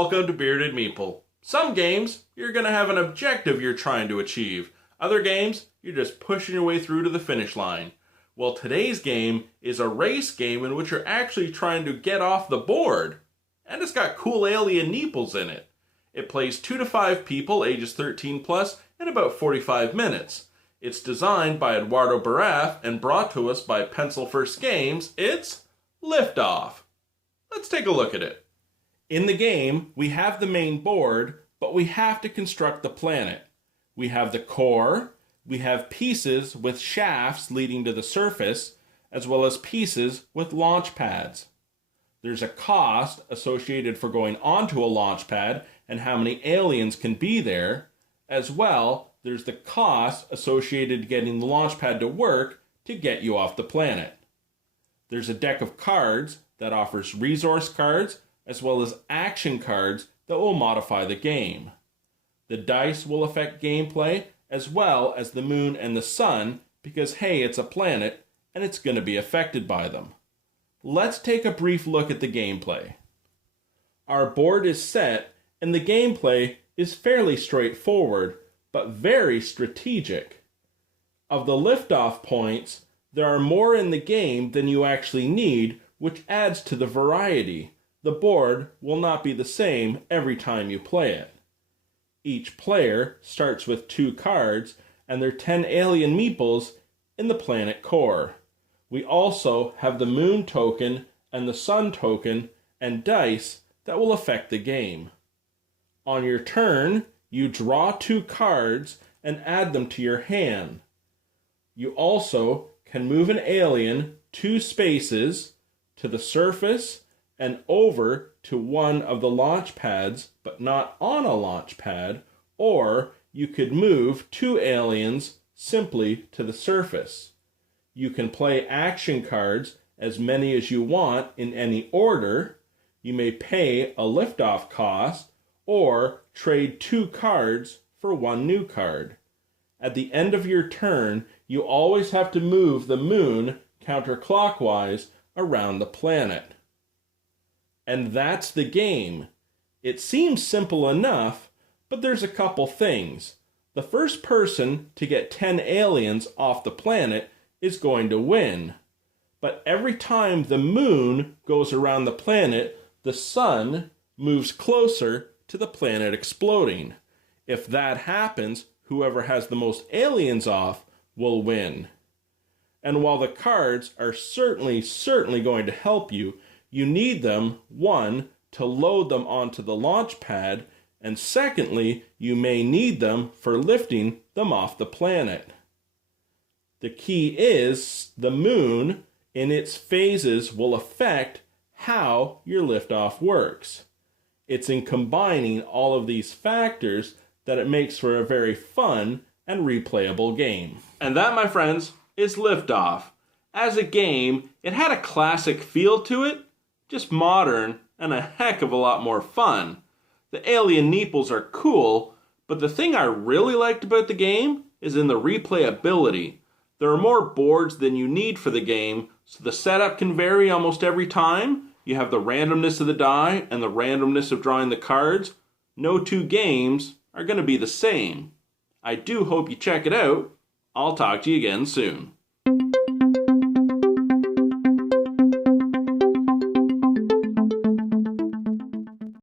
welcome to Bearded Meeple. Some games, you're going to have an objective you're trying to achieve. Other games, you're just pushing your way through to the finish line. Well, today's game is a race game in which you're actually trying to get off the board. And it's got cool alien Meeples in it. It plays 2 to 5 people, ages 13 plus, in about 45 minutes. It's designed by Eduardo Baraf and brought to us by Pencil First Games. It's Liftoff. Let's take a look at it. In the game, we have the main board, but we have to construct the planet. We have the core, we have pieces with shafts leading to the surface, as well as pieces with launch pads. There's a cost associated for going onto a launch pad and how many aliens can be there. As well, there's the cost associated getting the launch pad to work to get you off the planet. There's a deck of cards that offers resource cards, as well as action cards that will modify the game. The dice will affect gameplay, as well as the moon and the sun, because hey, it's a planet, and it's going to be affected by them. Let's take a brief look at the gameplay. Our board is set, and the gameplay is fairly straightforward, but very strategic. Of the liftoff points, there are more in the game than you actually need, which adds to the variety. The board will not be the same every time you play it. Each player starts with 2 cards, and there are 10 alien meeples in the planet core. We also have the moon token and the sun token and dice that will affect the game. On your turn, you draw 2 cards and add them to your hand. You also can move an alien 2 spaces to the surface and over to one of the launch pads, but not on a launch pad, or you could move 2 aliens simply to the surface. You can play action cards, as many as you want, in any order. You may pay a liftoff cost, or trade 2 cards for 1 new card. At the end of your turn, you always have to move the moon counterclockwise around the planet. And that's the game. It seems simple enough, but there's a couple things. The first person to get 10 aliens off the planet is going to win. But every time the moon goes around the planet, the sun moves closer to the planet exploding. If that happens, whoever has the most aliens off will win. And while the cards are certainly going to help you, you need them, 1, to load them onto the launch pad, and secondly, you may need them for lifting them off the planet. The key is the moon in its phases will affect how your liftoff works. It's in combining all of these factors that it makes for a very fun and replayable game. And that, my friends, is Liftoff. As a game, it had a classic feel to it, just modern and a heck of a lot more fun. The alien Meeples are cool, but the thing I really liked about the game is in the replayability. There are more boards than you need for the game, so the setup can vary almost every time. You have the randomness of the die and the randomness of drawing the cards. No 2 games are going to be the same. I do hope you check it out. I'll talk to you again soon.